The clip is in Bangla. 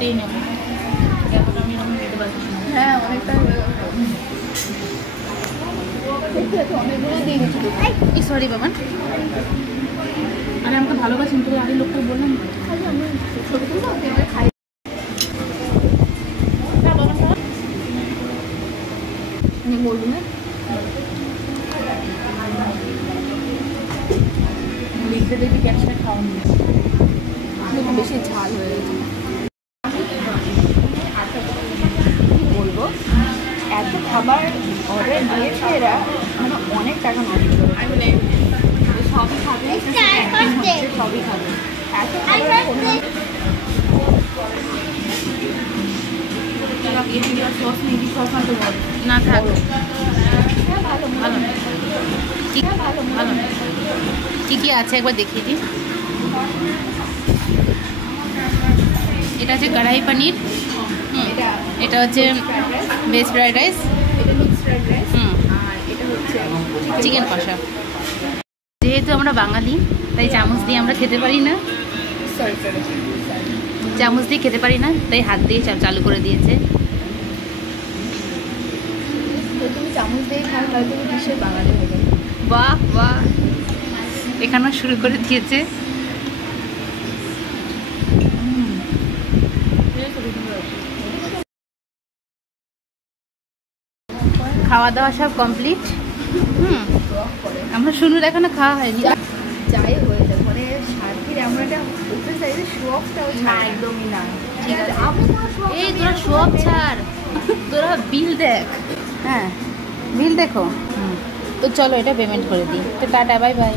একটাই নেব, এতটা আমি এরকম নিতে পারছি না। হ্যাঁ অনেকটা অনেকগুলো দিয়ে গেছিল। সরি বাবা, আরে আমাকে ভালোবাসেন তো, আগে লোকটা বললাম আমি ছোটো ছোটো খাই বলবো না, লিখতে দেখবি গ্যাসটা খাওয়ানো একটু বেশি ঝাল হয়ে গেছে। বলবো এত খাবার অর্ডার দিয়েছে এরা, মানে অনেক টাকা নষ্ট করে। সবই খাবে, সবই খাবে, এত সস নেই, সস আনতে বল না, থাক ভালো ভালো ভালো ভালো। কী কী আছে একবার দেখিয়ে দিই। এটা হচ্ছে কড়াই পনির, এটা হচ্ছে ভেজ ফ্রাইড রাইস, এটা মিক্স ফ্রাইড রাইস, হুম, আর এটা হচ্ছে চিকেন কষা। যেহেতু আমরা বাঙালি তাই চামচ দিয়ে আমরা খেতে পারি না, চামচ দিয়ে খেতে পারি না, তাই হাত দিয়ে চালু করে দিয়েছে। তুমি চামচ দিয়ে খাও তাহলে তুমি কিসের বাঙালি হয়ে যাবে। বাহ বাহ, এখানেও শুরু করে দিয়েছে। খাওয়া দাওয়া সব কমপ্লিট। আমরা শুনুন এখনো খাওয়া হয়নি। যাই হয়ে যায় মানে সার্কির এমন একটা ওপেন সাইজের শো অফটাও না, একদমই না। ঠিক আছে, আমি এই তোরা সব ছাড়, তোরা বিল দেখ। হ্যাঁ বিল দেখো। তো চলো এটা পেমেন্ট করে দিই। তো টাটা, বাই বাই।